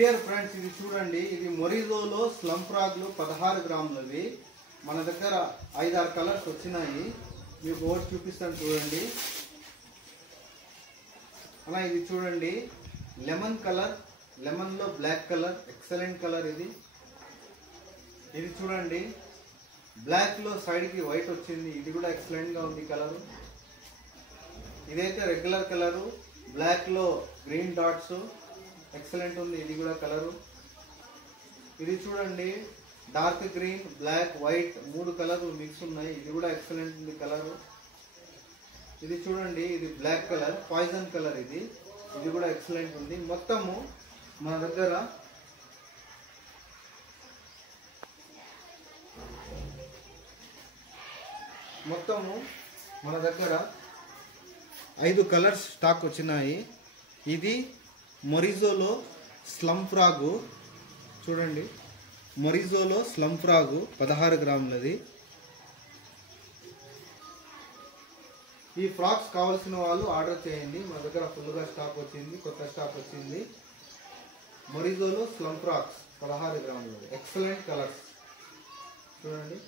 Dear friends, ఇది చూడండి, ఇది మొరిజోలో స్లమ్ ఫ్రాగ్లు 16 గ్రాములవి. మన దగ్గర 5-6 కలర్స్ వచ్చినాయి. మీకు ఒకటి చూపిస్తాను చూడండి. అలా ఇది చూడండి, లెమన్ కలర్, లెమన్లో బ్లాక్ కలర్, ఎక్సలెంట్ కలర్ ఇది. ఇది చూడండి, బ్లాక్లో సైడ్కి వైట్ వచ్చింది, ఇది కూడా ఎక్సలెంట్గా ఉంది కలరు. ఇదైతే రెగ్యులర్ కలరు, బ్లాక్లో గ్రీన్ డాట్స్, ఎక్సలెంట్ ఉంది, ఇది కూడా కలరు. ఇది చూడండి, dark green, black, white 3 colour mix ఉన్నాయి, ఇది కూడా ఎక్సలెంట్ ఉంది కలరు. ఇది చూడండి, ఇది బ్లాక్ కలర్, పాయిజన్ కలర్, ఇది కూడా ఎక్సలెంట్ ఉంది. మొత్తము మన దగ్గర మన దగ్గర 5 కలర్స్ స్టాక్ వచ్చినాయి. ఇది మొరిజోలో స్లమ్ ఫ్రాగు చూడండి, మొరిజోలో స్లమ్ ఫ్రాగు 16 గ్రాములది. ఈ ఫ్రాక్స్ కావాల్సిన వాళ్ళు ఆర్డర్ చేయండి. మన దగ్గర ఫుల్గా స్టాక్ వచ్చింది, కొత్త స్టాక్ వచ్చింది. మొరిజోలో స్లమ్ ఫ్రాక్స్ 16 గ్రాములది, ఎక్సలెంట్ కలర్స్ చూడండి.